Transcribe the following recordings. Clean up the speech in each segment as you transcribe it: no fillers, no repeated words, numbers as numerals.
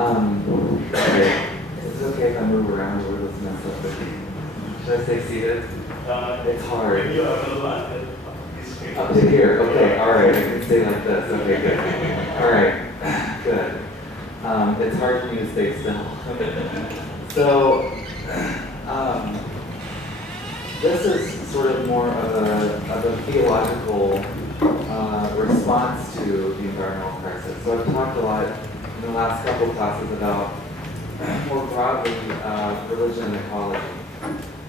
Okay. Is it okay if I move around or let's mess up with you? Should I stay seated? It's hard. Up to here. Okay, alright. I can stay like this. Okay, good. Alright, good. It's hard for me to stay still. So, this is sort of more of a theological response to the environmental crisis. So I've talked a lot in the last couple of classes about more broadly religion and ecology.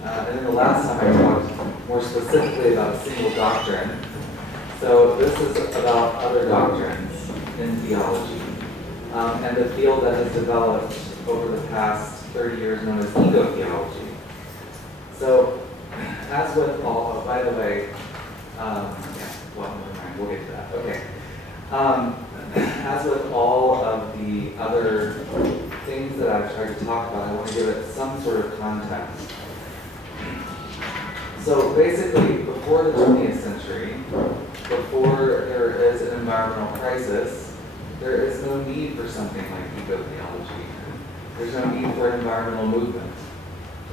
And then the last time I talked more specifically about a single doctrine. So this is about other doctrines in theology. And the field that has developed over the past 30 years known as eco-theology. So, as with all, oh, by the way, yeah, well, never mind, we'll get to that. Okay. As with all of the other things that I've tried to talk about, I want to give it some sort of context. So basically, before the 20th century, before there is an environmental crisis, there is no need for something like eco-theology. There's no need for an environmental movement,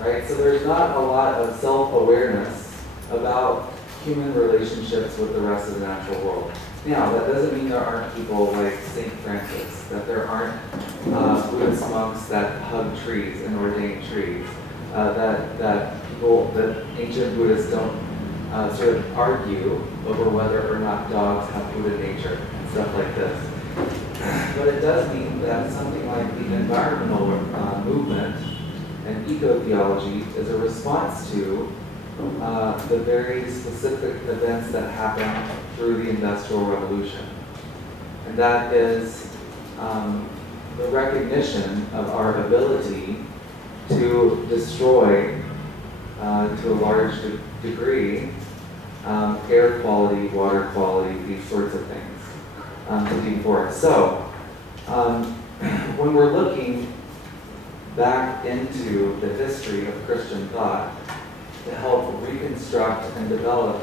right? So there's not a lot of self-awareness about human relationships with the rest of the natural world. Now, that doesn't mean there aren't people like St. Francis, that there aren't Buddhist monks that hug trees and ordain trees, that ancient Buddhists don't sort of argue over whether or not dogs have Buddha nature and stuff like this. But it does mean that something like the environmental movement and eco-theology is a response to the very specific events that happened through the Industrial Revolution. And that is the recognition of our ability to destroy, to a large degree, air quality, water quality, these sorts of things, to deforest. So, when we're looking back into the history of Christian thought to help reconstruct and develop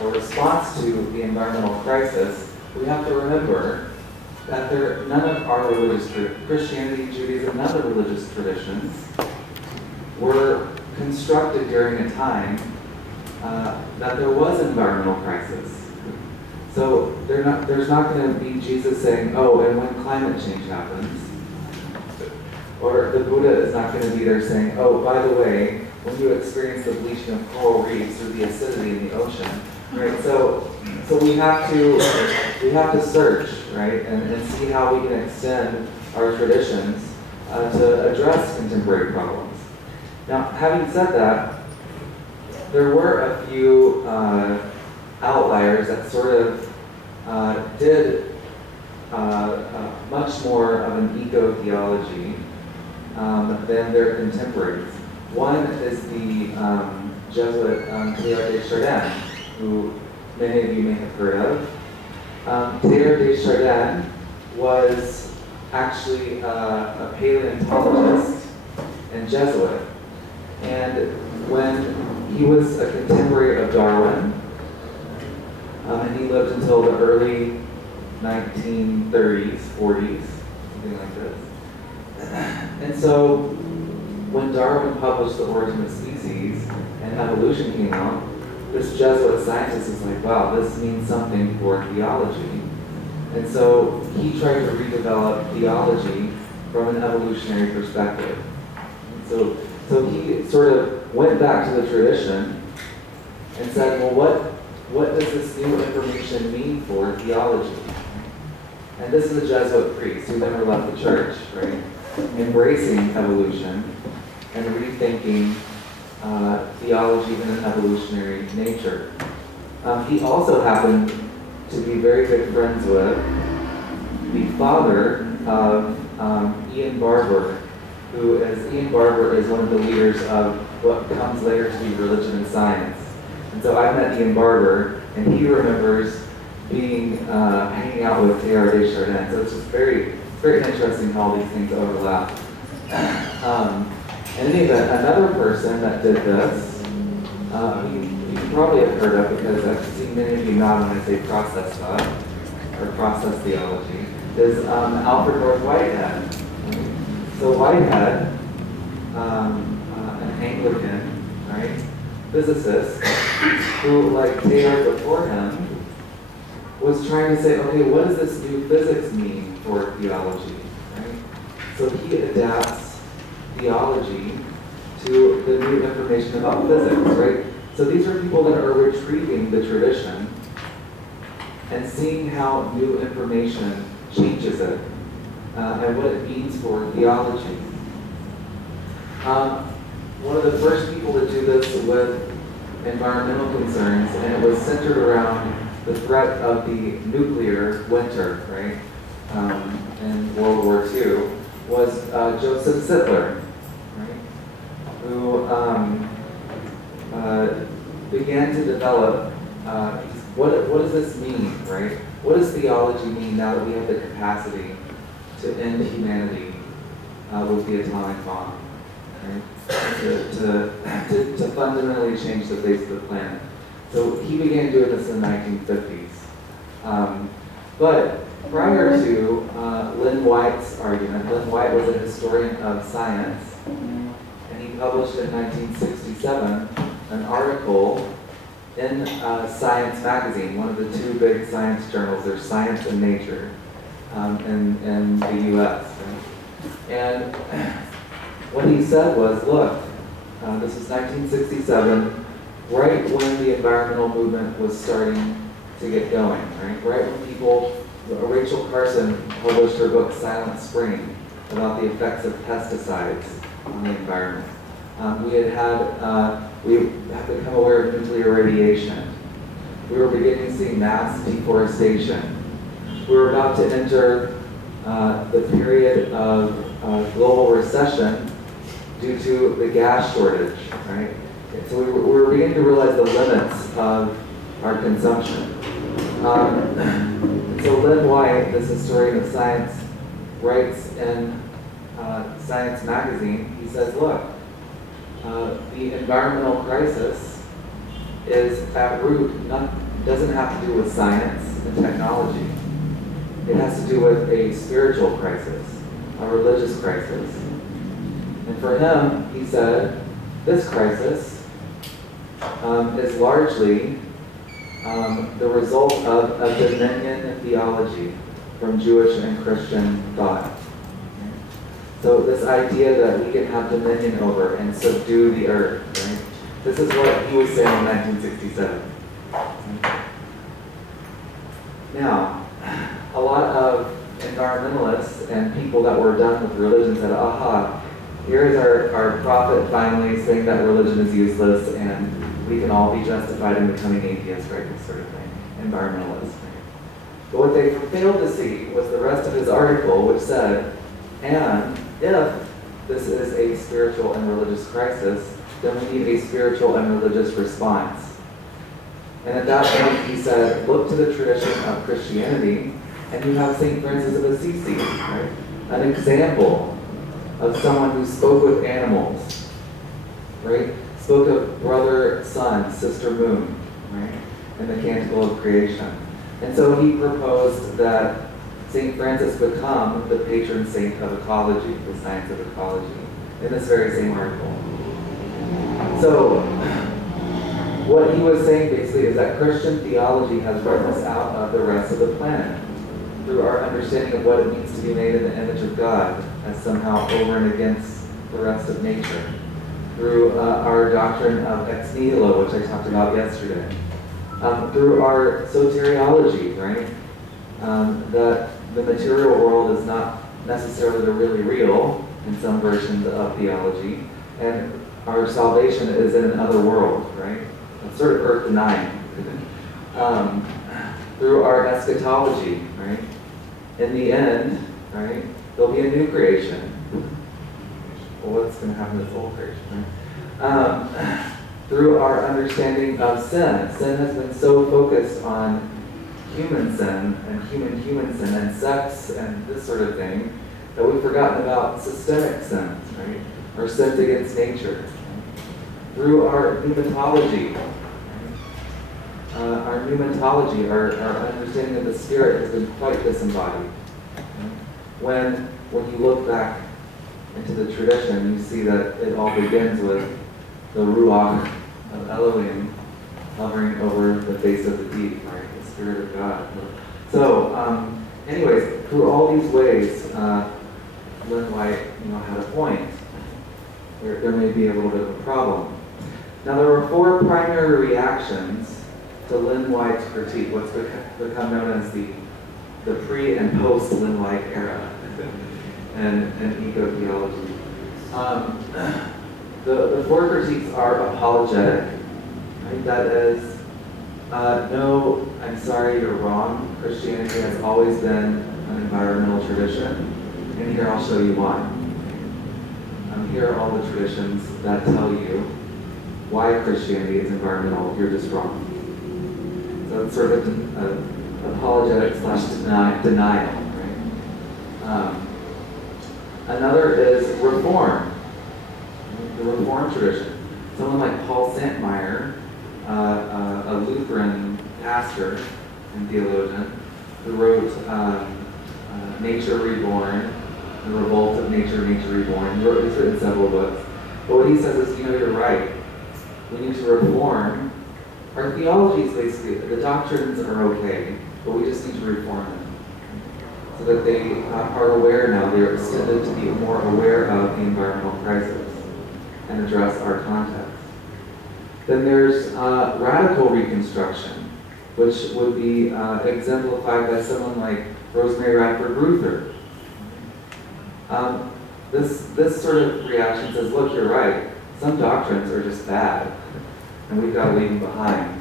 a response to the environmental crisis, we have to remember that none of our religious Christianity, Judaism, none of the religious traditions were constructed during a time that there was an environmental crisis. So there's not going to be Jesus saying, oh, and when climate change happens, or the Buddha is not going to be there saying, oh, by the way, when you experience the bleaching of coral reefs or the acidity in the ocean, right? So we have to search, right, and see how we can extend our traditions to address contemporary problems. Now, having said that, there were a few outliers that sort of did much more of an eco-theology than their contemporaries. One is the Jesuit Kuliah Umum, who many of you may have heard of. Kuliah Umum was actually a paleontologist and Jesuit. And when he was a contemporary of Darwin, and he lived until the early 1930s, 40s, something like this. And so when Darwin published The Origin of Species and evolution came out, this Jesuit scientist is like, wow, this means something for theology. And so he tried to redevelop theology from an evolutionary perspective. So he sort of went back to the tradition and said, well, what does this new information mean for theology? And this is a Jesuit priest who never left the church, right? Embracing evolution and rethinking theology in an evolutionary nature. He also happened to be very good friends with the father of Ian Barber, Ian Barber is one of the leaders of what comes later to be religion and science. And so I met Ian Barber, and he remembers hanging out with Teilhard de Chardin. So it's just very, very interesting how all these things overlap. In any event, another person that did this, you probably have heard of because I've seen many of you nod when I say process thought, or process theology, is Alfred North Whitehead. So Whitehead, an Anglican, right, physicist, who, like Taylor before him, was trying to say, okay, what does this new physics mean for theology, right? So he adapts theology to the new information about physics, right? So these are people that are retrieving the tradition and seeing how new information changes it and what it means for theology. One of the first people to do this with environmental concerns, and it was centered around the threat of the nuclear winter, right, in World War II, was Joseph Sittler, right, who began to develop what does this mean, right? What does theology mean now that we have the capacity to end humanity with the atomic bomb, right? To fundamentally change the face of the planet. So he began doing this in the 1950s. But prior to Lynn White's argument, Lynn White was a historian of science, and he published in 1967 an article in Science magazine, one of the two big science journals. There's Science and Nature in the US. Right? And what he said was, look, this was 1967, right when the environmental movement was starting to get going, right when people, Rachel Carson published her book Silent Spring about the effects of pesticides on the environment. We have become aware of nuclear radiation. We were beginning to see mass deforestation. We were about to enter the period of global recession due to the gas shortage, right? So we were beginning to realize the limits of our consumption. So Lynn White, this historian of science, writes in Science magazine, he says, look, the environmental crisis is at root, doesn't have to do with science and technology. It has to do with a spiritual crisis, a religious crisis. And for him, he said, this crisis is largely the result of a dominion theology from Jewish and Christian thought. So this idea that we can have dominion over and subdue the earth, right? This is what he was saying in 1967. Now, a lot of environmentalists and people that were done with religion said, aha, here's our prophet finally saying that religion is useless and we can all be justified in becoming atheists, right? This sort of thing, environmentalists. Right? But what they failed to see was the rest of his article, which said, and if this is a spiritual and religious crisis, then we need a spiritual and religious response. And at that point, he said, look to the tradition of Christianity, and you have St. Francis of Assisi, right? An example of someone who spoke with animals, right? Spoke of brother, sun, sister, moon, right? In the Canticle of Creation. And so he proposed that St. Francis become the patron saint of ecology, the science of ecology, in this very same article. So, what he was saying basically is that Christian theology has brought us out of the rest of the planet through our understanding of what it means to be made in the image of God as somehow over and against the rest of nature, through our doctrine of ex nihilo, which I talked about yesterday, through our soteriology, right? That the material world is not necessarily the really real in some versions of theology, and our salvation is in another world, right? It's sort of earth denying. Through our eschatology, right? In the end, right, there'll be a new creation. Well, what's going to happen to this old creation, right? Through our understanding of sin. Sin has been so focused on human sin and human sin and sex and this sort of thing that we've forgotten about systemic sins, right? Or sins against nature. Through our pneumatology, our understanding of the Spirit has been quite disembodied. When you look back into the tradition, you see that it all begins with the Ruach of Elohim hovering over the face of the deep, right? The Spirit of God. So, anyways, through all these ways, Lynn White, had a point. There may be a little bit of a problem. Now, there were 4 primary reactions to Lynn White's critique, what's become known as the pre- and post-Lynn White era and eco-theology. The 4 critiques are apologetic. Right? That is, no, I'm sorry, you're wrong. Christianity has always been an environmental tradition, and here I'll show you why. Here are all the traditions that tell you why Christianity is environmental. You're just wrong. So it's sort of an apologetic / denial, right? Another is reform, the Reformed tradition. Someone like Paul Santmeyer, a Lutheran pastor and theologian, who wrote Nature Reborn, The Revolt of Nature, Nature Reborn. He's written several books. But what he says is, you're right. We need to reform. Our theology is basically, the doctrines are okay, but we just need to reform them. So that they are aware now, they are extended to be more aware of the environmental crisis and address our context. Then there's radical reconstruction, which would be exemplified by someone like Rosemary Radford Ruther. This sort of reaction says, look, you're right. Some doctrines are just bad, and we've got to leave them behind.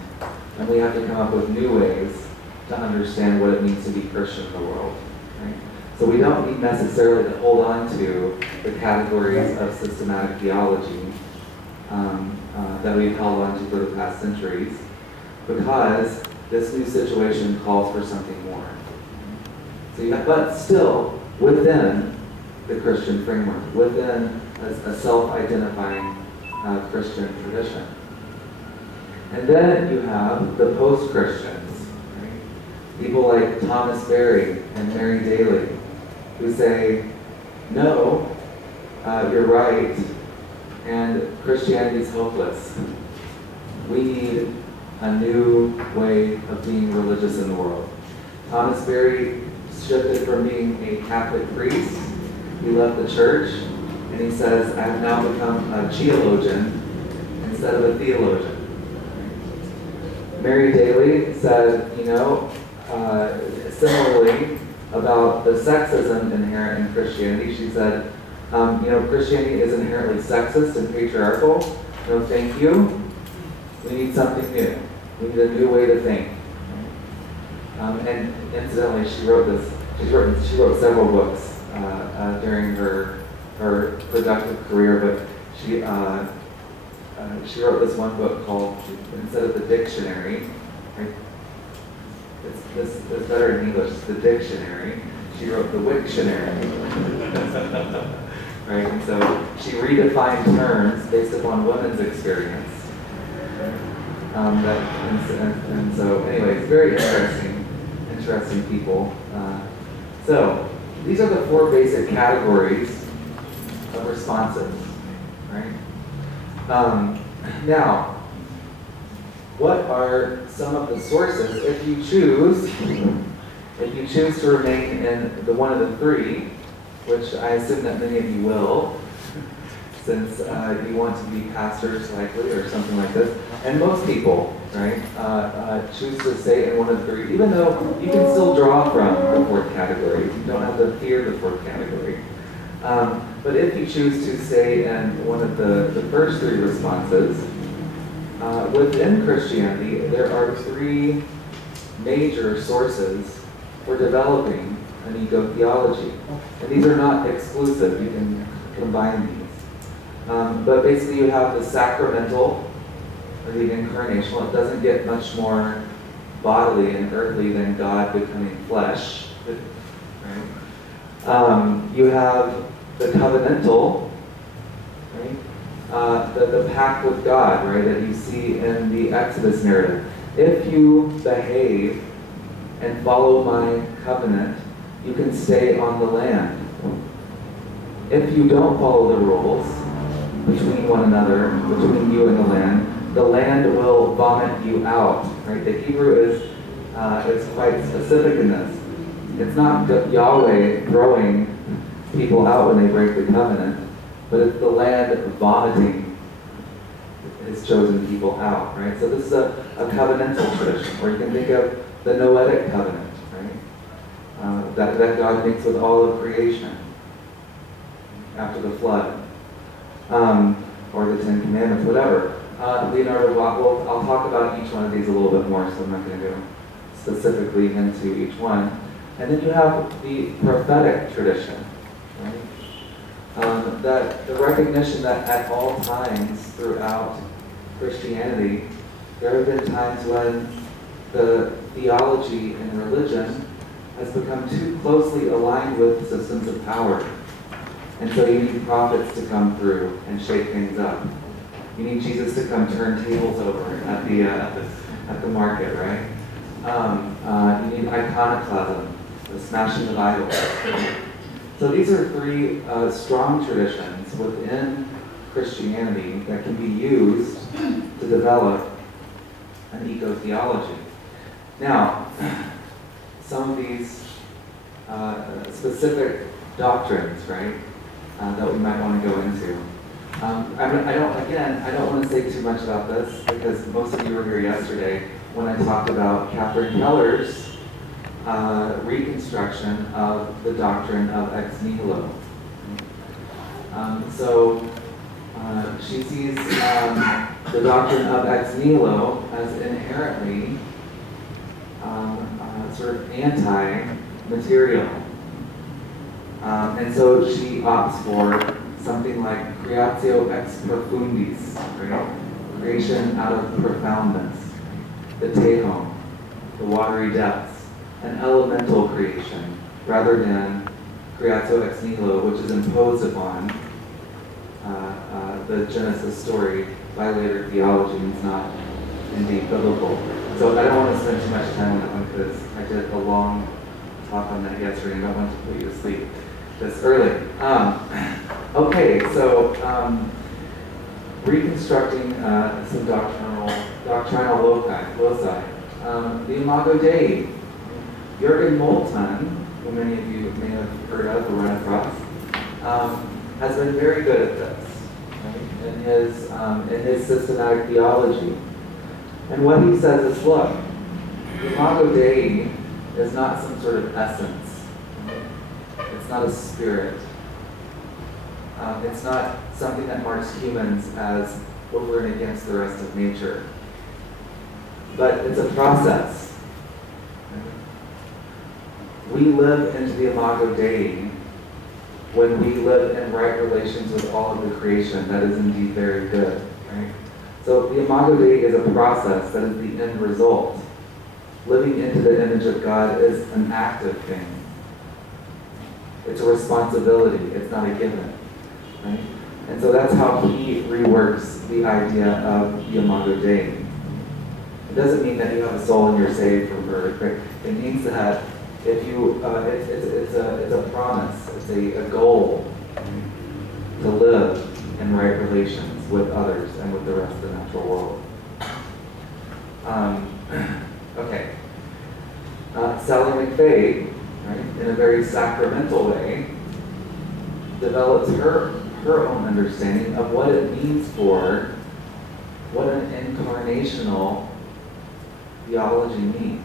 And we have to come up with new ways to understand what it means to be Christian in the world. Right? So we don't need necessarily to hold on to the categories of systematic theology that we've held on to for the past centuries, because this new situation calls for something more. So but still, within the Christian framework, within a self-identifying Christian tradition. And then you have the post-Christians, right? People like Thomas Berry and Mary Daly, who say, no, you're right, and Christianity is hopeless. We need a new way of being religious in the world. Thomas Berry shifted from being a Catholic priest. He left the church, and he says, I've now become a geologian instead of a theologian. Mary Daly said, similarly about the sexism inherent in Christianity. She said, Christianity is inherently sexist and patriarchal. No, thank you. We need something new. We need a new way to think. And incidentally, she wrote several books during her productive career, but she wrote this one book called, instead of the dictionary, right? It's better in English, it's the dictionary. She wrote the Wiktionary. Right? And so she redefined terms based upon women's experience. And so anyways, very interesting people. So these are the 4 basic categories of responses, right? Now, what are some of the sources if you choose to remain in the one of the 3, which I assume that many of you will, since you want to be pastors likely or something like this, and most people, right, choose to stay in one of the 3, even though you can still draw from the 4th category. You don't have to fear the 4th category. But if you choose to stay in one of the first 3 responses, within Christianity, there are 3 major sources for developing an eco-theology. And these are not exclusive, you can combine these. But basically you have the sacramental, or the incarnational. It doesn't get much more bodily and earthly than God becoming flesh. Right? You have the covenantal, right? The pact with God, right, that you see in the Exodus narrative. If you behave and follow my covenant, you can stay on the land. if you don't follow the rules between one another, between you and the land will vomit you out. Right? The Hebrew is quite specific in this. It's not Yahweh throwing people out when they break the covenant, but it's the land vomiting his chosen people out, right? So this is a covenantal tradition, or you can think of the Noetic covenant, right? That God makes with all of creation after the flood, or the Ten Commandments, whatever. Leonardo, I'll talk about each one of these a little bit more, so I'm not going to go specifically into each one. And then you have the prophetic tradition, right? That the recognition that at all times throughout Christianity, there have been times when the theology and religion has become too closely aligned with systems of power. And so you need prophets to come through and shake things up. You need Jesus to come turn tables over at the market, right? You need iconoclasm, the smashing of idols. So these are three strong traditions within Christianity that can be used to develop an eco-theology. Now, some of these specific doctrines, right, that we might want to go into. I don't want to say too much about this because most of you were here yesterday when I talked about Catherine Keller's reconstruction of the doctrine of ex nihilo. She sees the doctrine of ex nihilo as inherently sort of anti-material. And so she opts for something like creatio ex profundis, right? Creation out of profoundness, the tehom, the watery depths, an elemental creation, rather than creatio ex nihilo, which is imposed upon the Genesis story by later theology and is not indeed biblical. So I don't want to spend too much time on that one because I did a long talk on that yesterday and I don't want to put you to sleep this early. Okay, so reconstructing some doctrinal loci. The Imago Dei. Jürgen Moltmann, who many of you may have heard of or run across, has been very good at this, right? in his systematic theology. And what he says is, look, the Imago Dei is not some sort of essence. It's not a spirit. It's not something that marks humans as over and against the rest of nature. But it's a process. We live into the Imago Dei when we live in right relations with all of the creation that is indeed very good. Right? So the Imago Dei is a process that is the end result. Living into the image of God is an active thing. It's a responsibility. It's not a given. Right? And so that's how he reworks the idea of the Imago Dei. It doesn't mean that you have a soul and you're saved from birth. Right? It means that if you, it's a promise. It's a goal to live in right relations with others and with the rest of the natural world. Okay. Sally McFay, right, in a very sacramental way, develops her own understanding of what it means for what an incarnational theology means.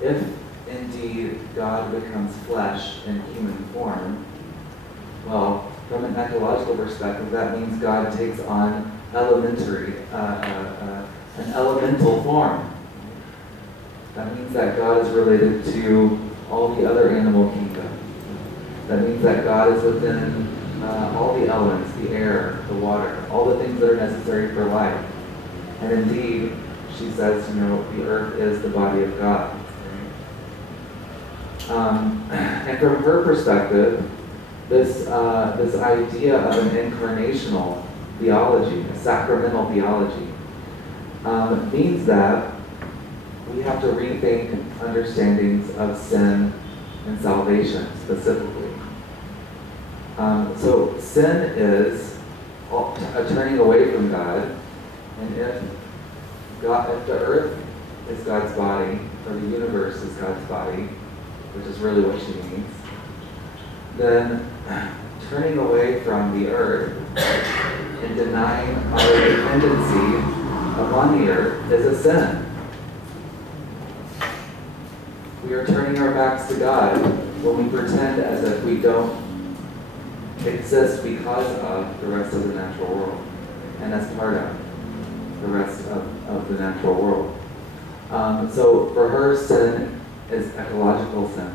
If indeed God becomes flesh in human form, well, from an ecological perspective, that means God takes on an elemental form. That means that God is related to all the other animal kingdom. That means that God is within all the elements, the air, the water, all the things that are necessary for life. And indeed, she says, the earth is the body of God. And from her perspective, this idea of an incarnational theology, a sacramental theology, means that we have to rethink understandings of sin and salvation specifically. So sin is a turning away from God, and if the earth is God's body, or the universe is God's body, which is really what she means, then turning away from the earth and denying our dependency upon the earth is a sin. We are turning our backs to God when we pretend as if we don't exist because of the rest of the natural world, and as part of the rest of the natural world. So for her, sin is ecological sin.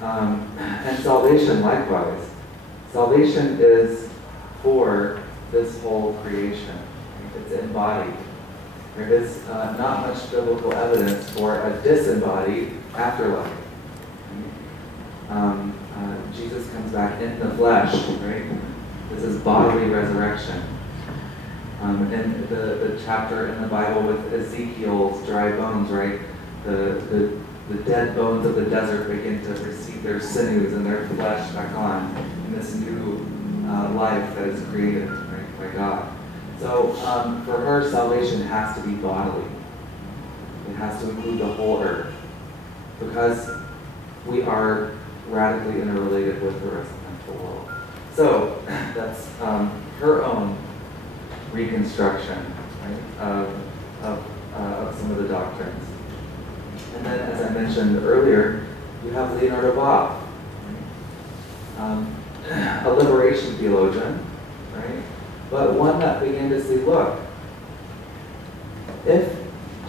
And salvation, likewise. Salvation is for this whole creation. It's embodied. There is not much biblical evidence for a disembodied afterlife. Jesus comes back in the flesh, right? This is bodily resurrection. In the chapter in the Bible with Ezekiel's dry bones, right? The dead bones of the desert begin to receive their sinews and their flesh back on in this new life that is created, right, by God. So for her, salvation has to be bodily. It has to include the whole earth, because we are radically interrelated with the rest of the world. So that's her own reconstruction, right, of some of the doctrines. And then, as I mentioned earlier, you have Leonardo Boff, right? A liberation theologian, right? But one that began to see, look, if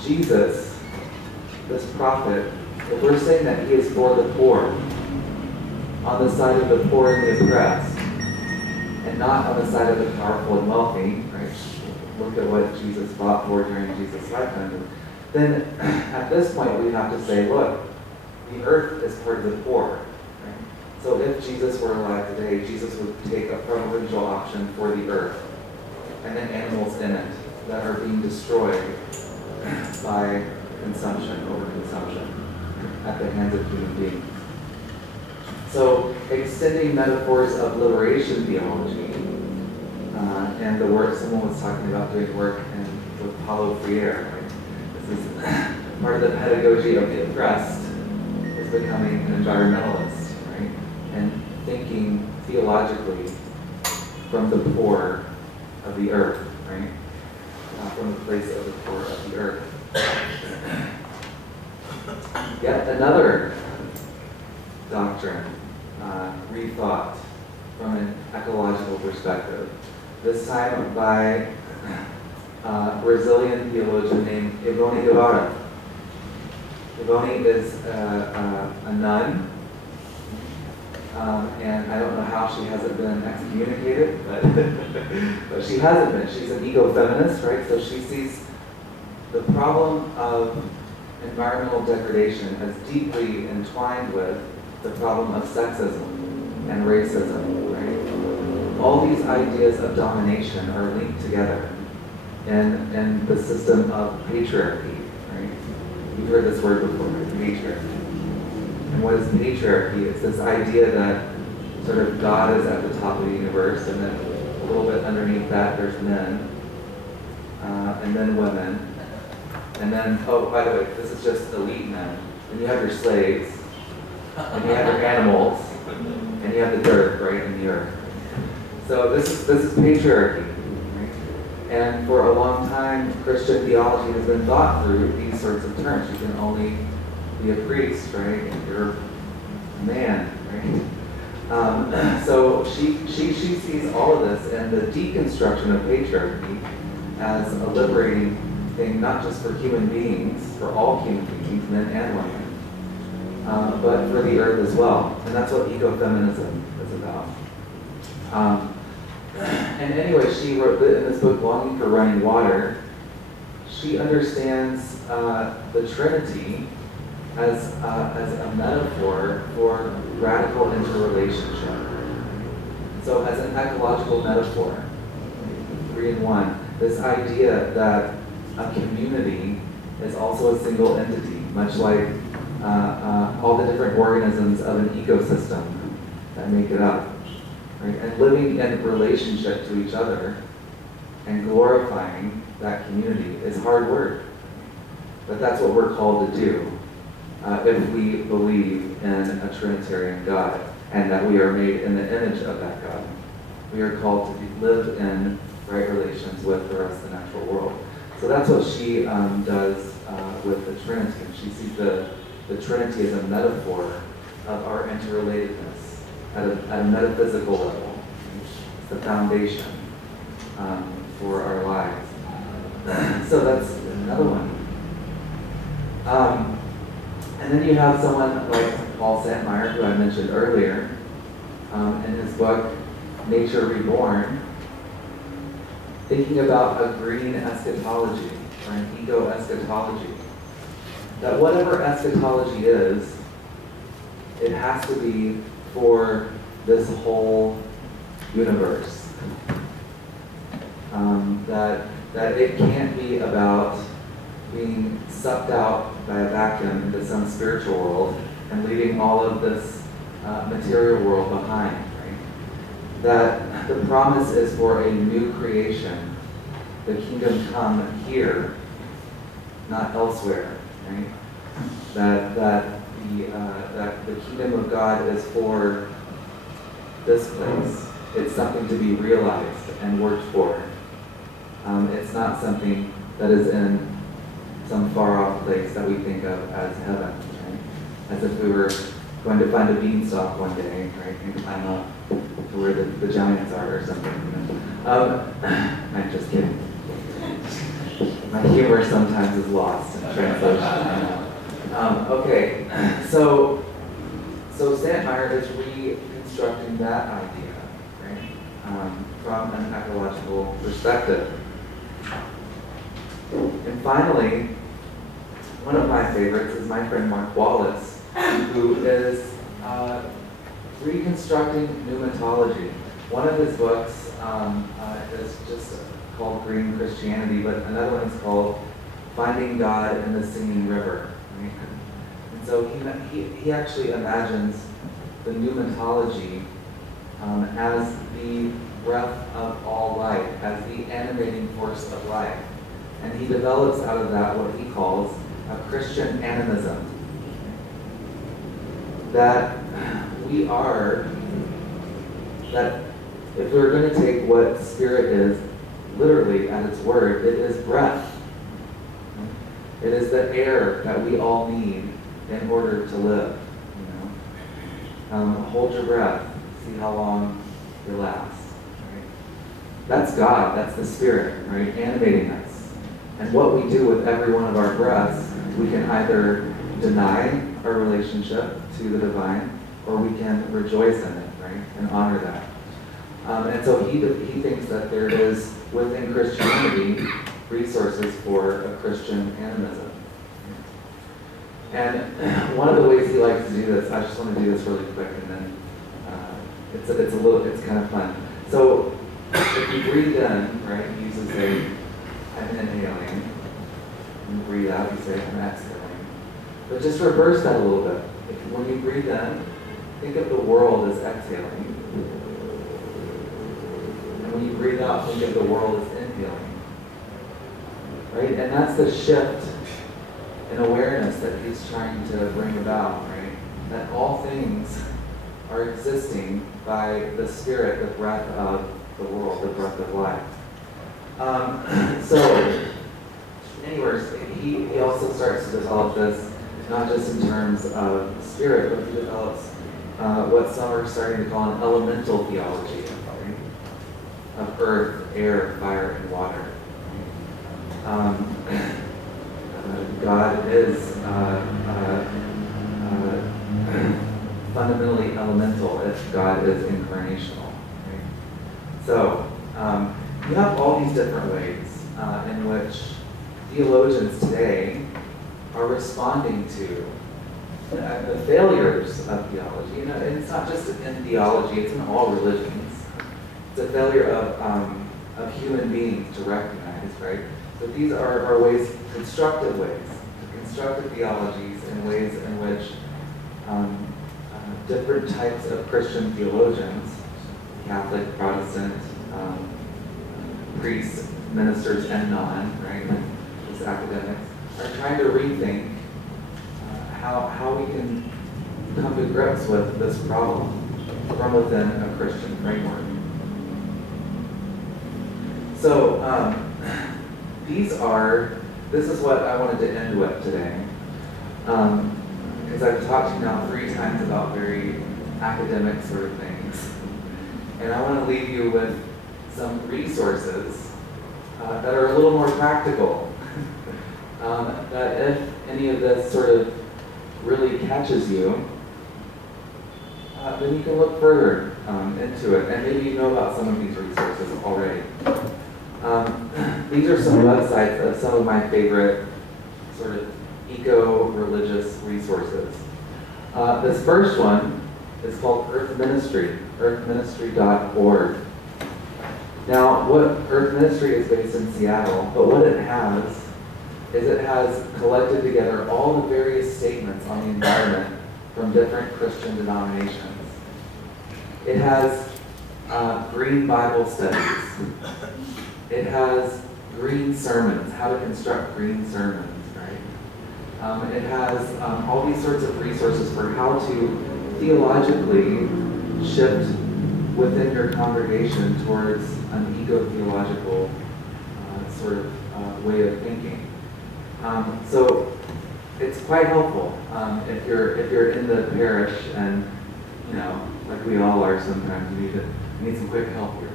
Jesus, this prophet, if we're saying that he is for the poor, on the side of the poor and the oppressed, and not on the side of the powerful and wealthy, right? Look at what Jesus fought for during Jesus' lifetime. Then at this point we have to say, look, the earth is part of the poor. Right? So if Jesus were alive today, Jesus would take a preferential option for the earth and the animals in it that are being destroyed by consumption, overconsumption, at the hands of human beings. So extending metaphors of liberation theology, and the work, someone was talking about doing work with Paulo Freire, right? This is part of the pedagogy of the oppressed, is becoming an environmentalist, right? And thinking theologically from the poor of the earth, right? From the place of the poor of the earth. Yet another doctrine, rethought from an ecological perspective, this time by a Brazilian theologian named Ivone Guevara. Ivone is a nun, and I don't know how she hasn't been excommunicated, but she hasn't been. She's an ecofeminist, right? So she sees the problem of environmental degradation as deeply entwined with the problem of sexism and racism, right? All these ideas of domination are linked together in the system of patriarchy, right? You've heard this word before, right? Patriarchy. And what is patriarchy? It's this idea that sort of God is at the top of the universe, and then a little bit underneath that there's men, and then women, and then, oh, by the way, this is just elite men. And you have your slaves, and you have your animals, and you have the dirt, right, in the earth. So this is patriarchy, right? And for a long time, Christian theology has been thought through these sorts of terms. You can only be a priest, right? You're a man, right? So she sees all of this and the deconstruction of patriarchy as a liberating thing, not just for human beings, for all human beings, men and women, but for the earth as well. And that's what ecofeminism is about. And anyway, she wrote in this book, Longing for Running Water, she understands the Trinity as a metaphor for radical interrelationship. So as an ecological metaphor, 3 in 1, this idea that a community is also a single entity, much like all the different organisms of an ecosystem that make it up, right? And living in relationship to each other and glorifying that community is hard work. But that's what we're called to do if we believe in a Trinitarian God and that we are made in the image of that God. We are called to live in right relations with the rest of the natural world. So that's what she does with the Trinity. She sees the Trinity as a metaphor of our interrelatedness at a metaphysical level. It's the foundation for our lives. So that's another one. And then you have someone like Paul Santmeyer, who I mentioned earlier, in his book, Nature Reborn, thinking about a green eschatology, or an eco-eschatology. That whatever eschatology is, it has to be for this whole universe. That it can't be about being sucked out by a vacuum into some spiritual world and leaving all of this material world behind, right? That the promise is for a new creation, the kingdom come here, not elsewhere, right? That the kingdom of God is for this place. It's something to be realized and worked for. It's not something that is in some far-off place that we think of as heaven, right? As if we were going to find a beanstalk one day, right, and climb up to where the giants are or something. I'm just kidding. My humor sometimes is lost in translation. Okay, so Santmeyer is reconstructing that idea, right, from an ecological perspective. And finally, one of my favorites is my friend Mark Wallace, who is reconstructing pneumatology. One of his books is just called Green Christianity, but another one is called Finding God in the Singing River. Right? And so he actually imagines the pneumatology as the breath of all life, as the animating force of life. And he develops out of that what he calls a Christian animism. That if we're going to take what spirit is literally at its word, it is breath. It is the air that we all need in order to live. Hold your breath, see how long you last. Right? That's God, that's the Spirit, right, animating us. And what we do with every one of our breaths, we can either deny our relationship to the divine, or we can rejoice in it, right, and honor that. And so he thinks that there is, within Christianity, resources for a Christian animism. And one of the ways he likes to do this, I just want to do this really quick, and then it's kind of fun. So if you breathe in, right, he uses I'm inhaling. When you breathe out, you say, I'm exhaling. But just reverse that a little bit. When you breathe in, think of the world as exhaling. And when you breathe out, think of the world as inhaling. Right? And that's the shift in awareness that he's trying to bring about, right? That all things are existing by the Spirit, the breath of the world, the breath of life. So, anyways, he also starts to develop this, not just in terms of spirit, but he develops what some are starting to call an elemental theology, right? Of earth, air, fire, and water. God is fundamentally elemental if God is incarnational. Right? So, you have all these different ways in which theologians today are responding to the failures of theology. And it's not just in theology, it's in all religions. It's a failure of human beings to recognize, right? So these are ways, constructive theologies, in ways in which different types of Christian theologians, Catholic, Protestant, priests, ministers, and non, right, just academics, are trying to rethink how we can come to grips with this problem from within a Christian framework. So this is what I wanted to end with today. Because I've talked to you now 3 times about very academic sort of things. And I want to leave you with some resources that are a little more practical. That if any of this sort of really catches you, then you can look further into it. And maybe you know about some of these resources already. These are some websites of some of my favorite sort of eco-religious resources. This first one is called Earth Ministry, earthministry.org. Now, what Earth Ministry is based in Seattle, but what it has is it has collected together all the various statements on the environment from different Christian denominations. It has green Bible studies. It has green sermons, how to construct green sermons, right? It has all these sorts of resources for how to theologically shift within your congregation towards an eco-theological sort of way of thinking. So it's quite helpful if you're in the parish and, you know, like we all are sometimes, you need some quick help here.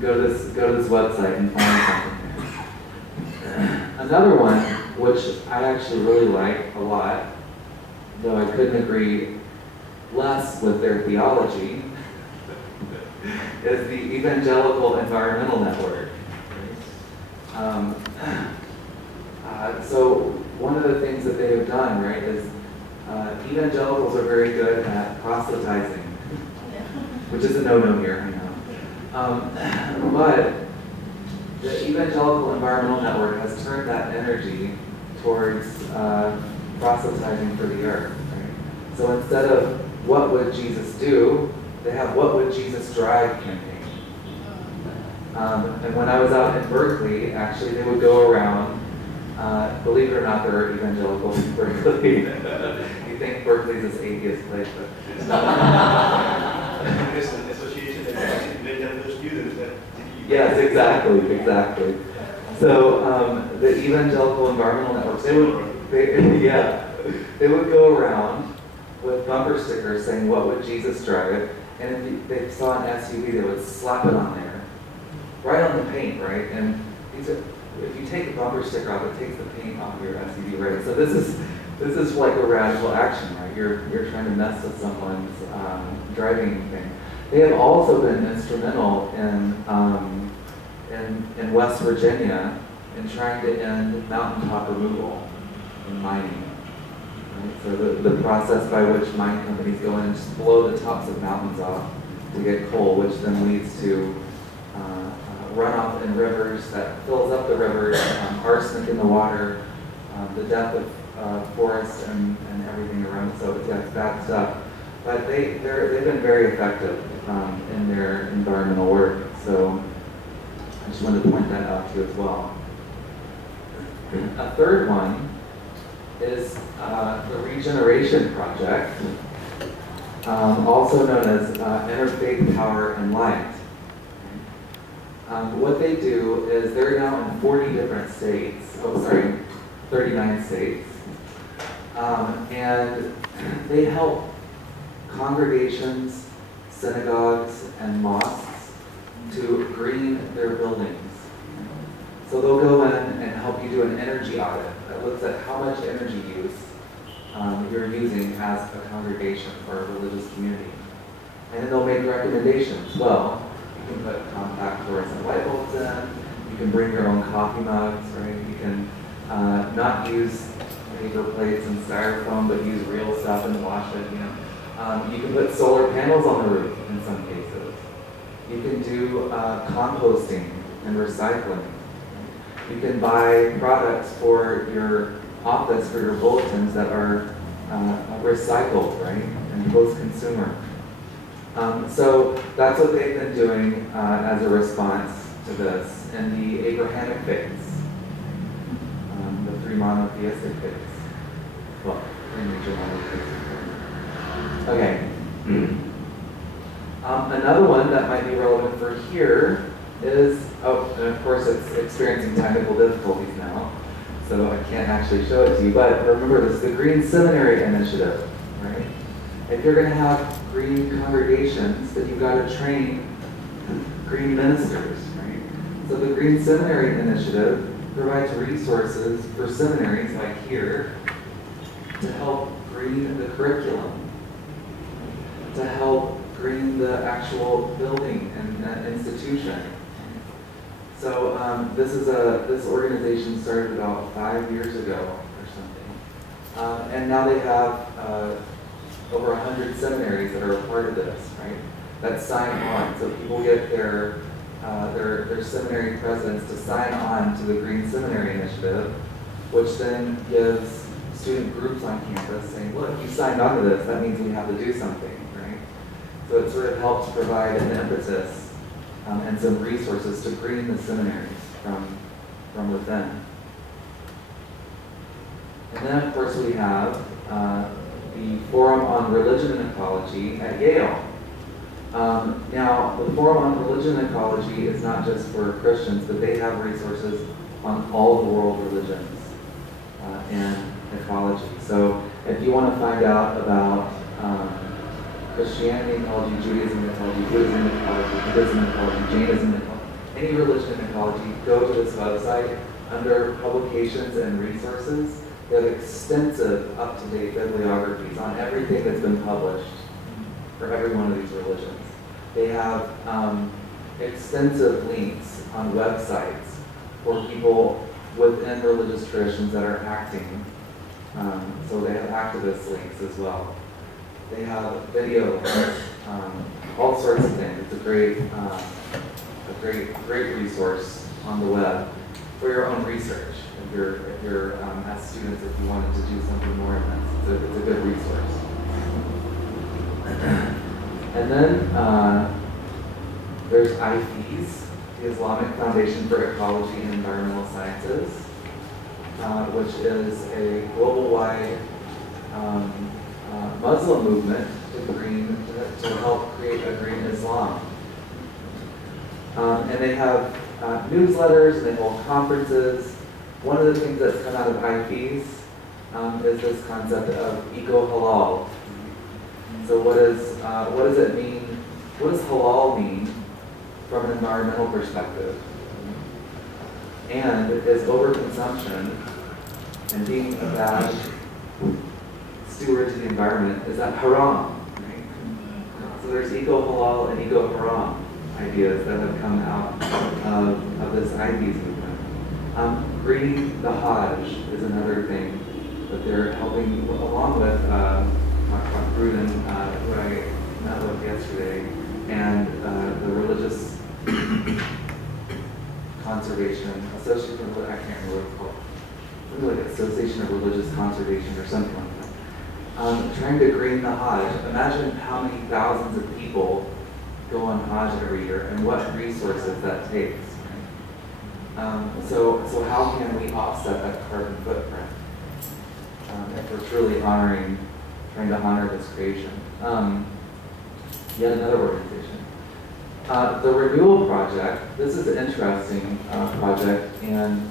Go to this website and find something. Another one, which I actually really like a lot, though I couldn't agree less with their theology, is the Evangelical Environmental Network. So one of the things that they have done, right, is evangelicals are very good at proselytizing, which is a no-no here, I know. But the Evangelical Environmental Network has turned that energy towards proselytizing for the earth. Right? So instead of what would Jesus do, they have what would Jesus drive campaign. And when I was out in Berkeley, actually, they would go around. Believe it or not, there are evangelicals in Berkeley. You think Berkeley's this atheist place, but yes, exactly. So the Evangelical Environmental Networks, they would go around with bumper stickers saying, "What would Jesus drive?" And if they saw an SUV, they would slap it on there, right on the paint, right? And if you take a bumper sticker off, it takes the paint off your SUV, right? So this is like a radical action, right? You're trying to mess with someone's driving thing. They have also been instrumental in West Virginia in trying to end mountaintop removal in mining. Right? So the process by which mine companies go in and just blow the tops of mountains off to get coal, which then leads to runoff in rivers that fills up the rivers, arsenic in the water, the death of forests and everything around. So it's bad stuff. But they've been very effective in their environmental work. So I just wanted to point that out to you as well. A third one is the Regeneration Project, also known as Interfaith Power and Light. What they do is they're now in 40 different states, 39 states, and they help congregations, synagogues, and mosques to green their buildings. So they'll go in and help you do an energy audit that looks at how much energy use you're using as a congregation or a religious community. And then they'll make recommendations. Well, you can put compact fluorescent light bulbs in, you can bring your own coffee mugs, right? You can not use paper plates and styrofoam, but use real stuff and wash it, you know. You can put solar panels on the roof in some cases. You can do composting and recycling. You can buy products for your office, for your bulletins that are recycled, right, and post-consumer. So that's what they've been doing as a response to this in the Abrahamic faiths, the three monotheistic faiths. Well, three major monotheistic faiths. Okay. Another one that might be relevant for here is, and of course it's experiencing technical difficulties now, so I can't actually show it to you, but remember this, the Green Seminary Initiative, right? If you're going to have green congregations, then you've got to train green ministers, right? So the Green Seminary Initiative provides resources for seminaries like here to help green the curriculum, to help green the actual building and institution. So this organization started about 5 years ago or something, and now they have over 100 seminaries that are a part of this, right? That sign on, so people get their seminary presidents to sign on to the Green Seminary Initiative, which then gives student groups on campus saying, look, you signed on to this, that means we have to do something, right? So it sort of helps provide an impetus and some resources to green the seminaries from within. And then, of course, we have the Forum on Religion and Ecology at Yale. Now, the Forum on Religion and Ecology is not just for Christians, but they have resources on all the world religions and ecology. So if you want to find out about Christianity ecology, Judaism ecology, Buddhism ecology, Buddhism ecology, Jainism ecology, any religion ecology, go to this website. Under publications and resources, they have extensive up-to-date bibliographies on everything that's been published for every one of these religions. They have extensive links on websites for people within religious traditions that are acting. So they have activist links as well. They have video, all sorts of things. It's a great resource on the web for your own research. If you're as students, if you wanted to do something more in this, it's a good resource. And then there's IFES, the Islamic Foundation for Ecology and Environmental Sciences, which is a global-wide Muslim movement to help create a green Islam. And they have newsletters, and they hold conferences. One of the things that's come out of IFES is this concept of eco-halal. So what does it mean? What does halal mean from an environmental perspective? And is overconsumption and being a bad steward to the environment, is that haram? Right? So there's eco-halal and eco-haram ideas that have come out of this IFES movement. Greening the Hajj is another thing that they're helping, along with Dr. Gruden, who I met with yesterday, and the Religious Conservation Association, I can't remember what it's called, something like Association of Religious Conservation or something like that. Trying to green the Hajj. Imagine how many thousands of people go on Hajj every year and what resources that takes. So how can we offset that carbon footprint if we're truly trying to honor this creation? Yet another organization. The Renewal Project, this is an interesting project, and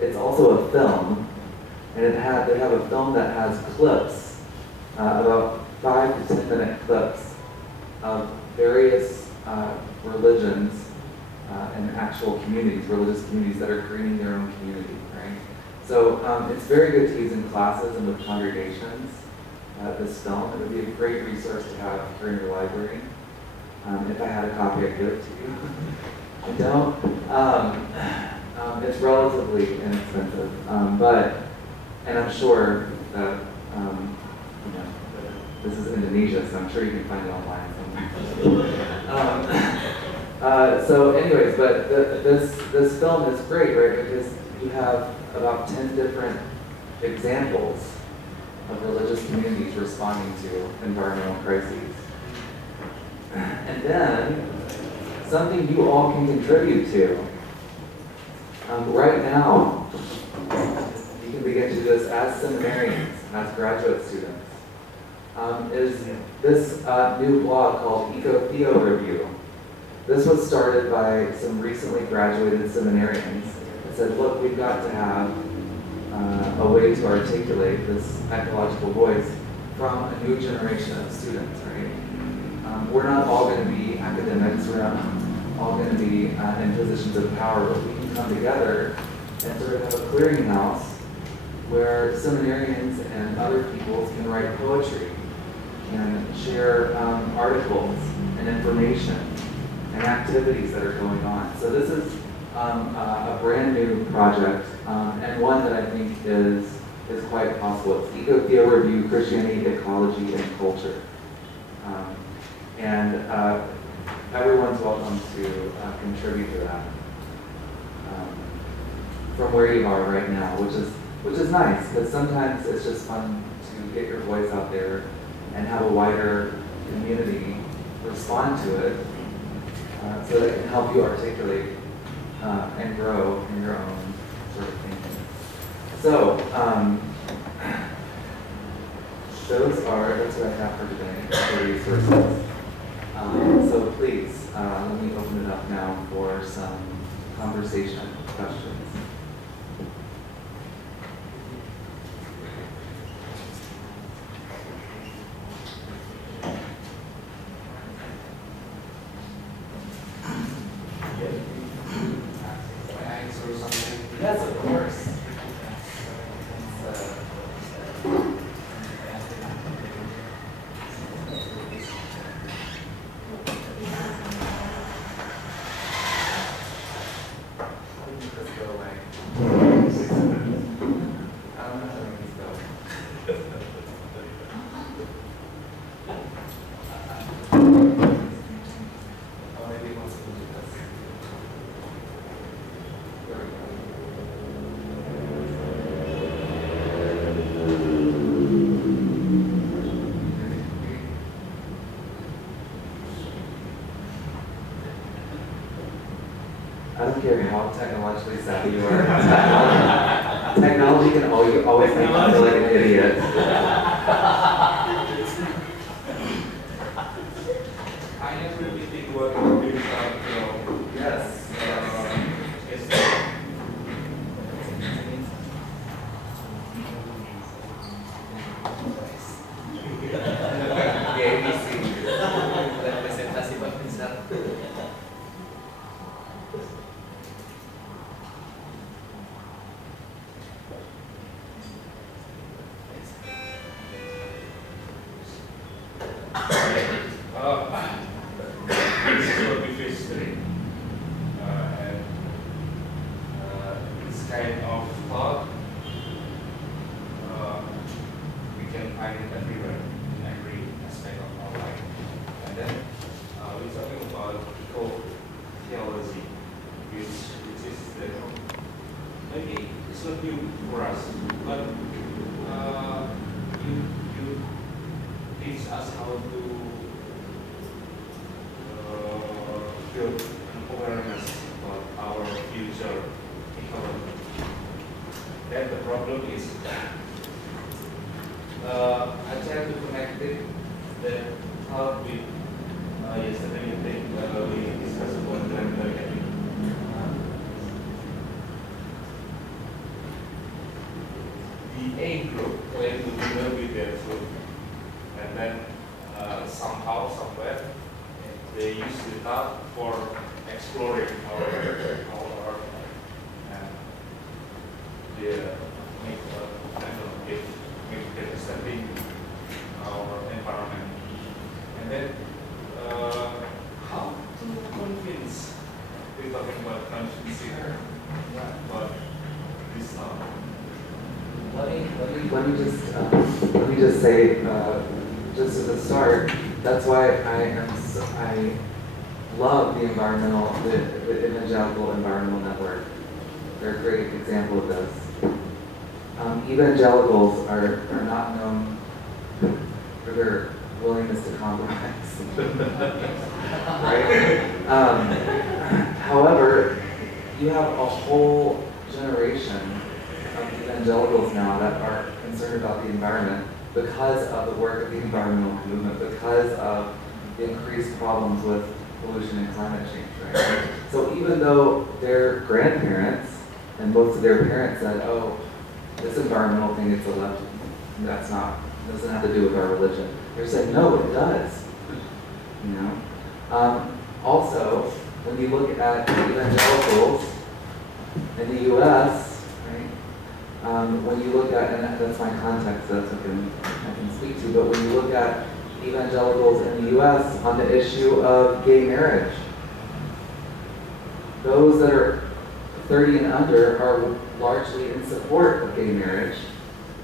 it's also a film, and they have a film that has clips, about 5 to 10 minute clips of various religions and actual communities, religious communities that are greening their own community, right? So it's very good to use in classes and with congregations, this film. It would be a great resource to have here in your library. If I had a copy, I'd give it to you. I don't. It's relatively inexpensive, and I'm sure that, this is Indonesia, so I'm sure you can find it online somewhere. So anyways, but this film is great, right? Because you have about 10 different examples of religious communities responding to environmental crises. And then, something you all can contribute to. Right now, you can begin to do this as seminarians, as graduate students, is this new blog called Eco-Theo Review. This was started by some recently graduated seminarians that said, look, we've got to have a way to articulate this ecological voice from a new generation of students, right? We're not all going to be academics, we're not all going to be in positions of power, but we can come together and sort of have a clearinghouse where seminarians and other peoples can write poetry and share articles and information and activities that are going on. So this is a brand new project and one that I think is quite possible. It's Eco-Theo Review, Christianity, Ecology, and Culture. Everyone's welcome to contribute to that from where you are right now, which is nice, because sometimes it's just fun to get your voice out there and have a wider community respond to it, so that it can help you articulate and grow in your own sort of thinking. So that's what I have for today, for resources. So please, let me open it up now for some conversation, questions. Yes, of course. I don't care how technologically savvy you are. Technology can always make you feel like an idiot. I never really think what it is Yes. Kind of thought we can find it everywhere in every aspect of our life. And then we're talking about eco-theology, which is maybe it's not new for us, but you teach us how to build an awareness about our future ecology. Then the problem is I try to connect it the thought with yesterday I think we discussed about gender ethic. The A group claim to deal with their truth, and then somehow, somewhere, they use the thought for exploring our earth. They make devastating our environment. And then how to convince? We're talking about convincing about this now. Let me just say, just as a start, that's why I love the evangelical environmental network. They're a great example of this. evangelicals are not known for their willingness to compromise. Right? However, you have a whole generation of evangelicals now that are concerned about the environment because of the work of the environmental movement, because of the increased problems with pollution and climate change, right? So even though their grandparents and most of their parents said, oh, this environmental thing is a left, that's not, doesn't have to do with our religion. They're saying, no, it does. You know? Also, when you look at evangelicals in the U.S., right? When you look at, and that's my context, so that's what I can speak to, but when you look at evangelicals in the U.S. on the issue of gay marriage, those that are 30 and under are largely in support of gay marriage,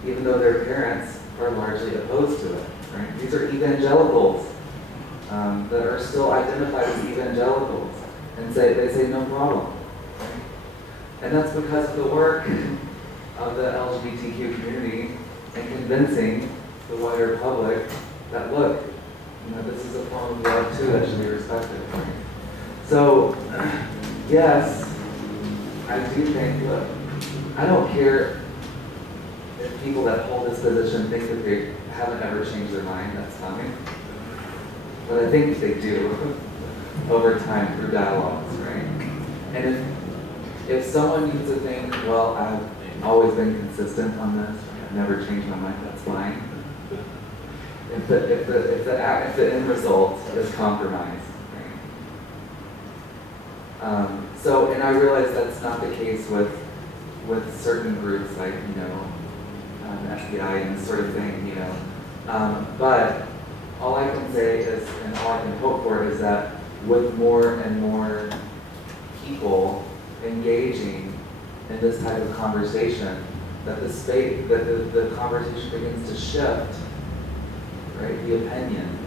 even though their parents are largely opposed to it. Right? These are evangelicals that are still identified as evangelicals, and they say no problem. Right? And that's because of the work of the LGBTQ community and convincing the wider public that, look, you know, this is a form of love too that should be respected. Right? So, yes, I do think, look, I don't care if people that hold this position think that they haven't ever changed their mind, that's fine. But I think they do over time through dialogues, right? And if someone needs to think, well, I've always been consistent on this, I've never changed my mind, that's fine. If the end result is compromise, right? So, and I realize that's not the case with certain groups like, you know, FBI and this sort of thing, you know. But all I can say is, and all I can hope for is that with more and more people engaging in this type of conversation, that the conversation begins to shift, right? The opinion,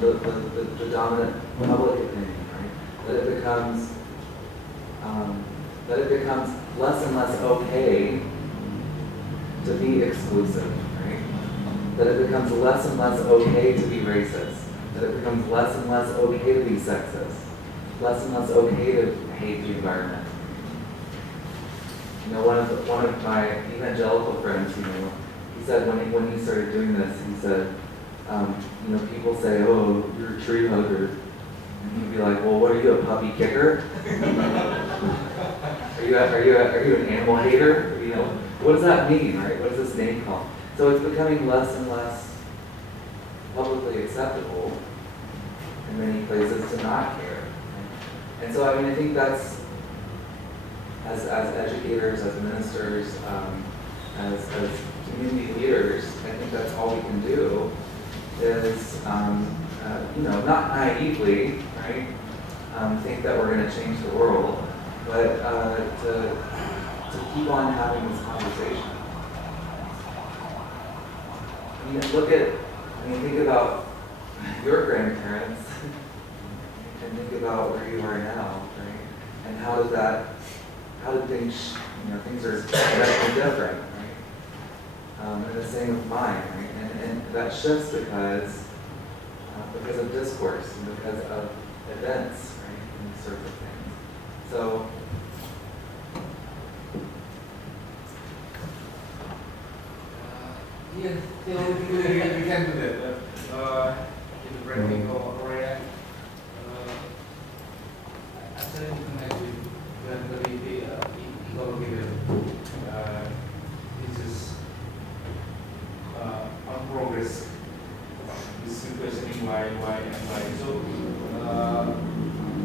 the dominant public opinion, right? That it becomes less and less okay to be exclusive, right? That it becomes less and less okay to be racist. That it becomes less and less okay to be sexist. Less and less okay to hate the environment. You know, one of my evangelical friends, you know, he said when he started doing this, he said, you know, people say, oh, you're a tree hugger. And he'd be like, well, what are you, a puppy kicker? Are you an animal hater? You know, what does that mean, right? What is this name called? So it's becoming less and less publicly acceptable in many places to not care. Right? And so, I mean, I think that's, as educators, as ministers, as community leaders, I think that's all we can do is, you know, not naively, right, think that we're going to change the world, but to keep on having this conversation. I mean, think about your grandparents and think about where you are now, right? And how did things, you know, things are radically different, right? And the same with mine, right? And that shifts because of discourse and because of events, right? And these sorts of things. So, yeah, we can do that. In the practical area, actually we connect with the ecology. This is on progress. This is questioning why, and why. So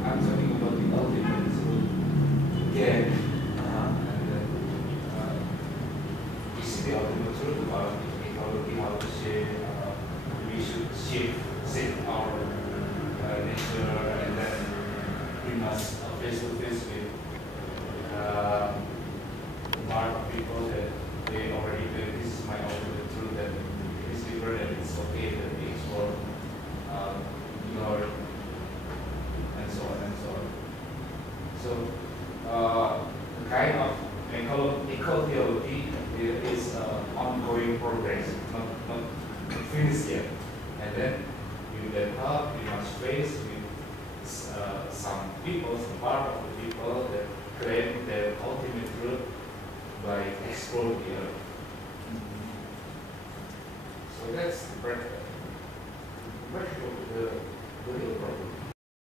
I'm talking about the ultimate. So again, and then we see the ultimate truth about ecology, how to say we should save our nature, and then bring us face to face with the part of people that they already do. This is my ultimate truth that it is different and it's okay that we explore your and so on and so on. So the kind of And eco-theology is ongoing progress, not finished yet. And then you develop, you must face with some people, some part of the people that claim their ultimate truth by exploring the earth. So that's the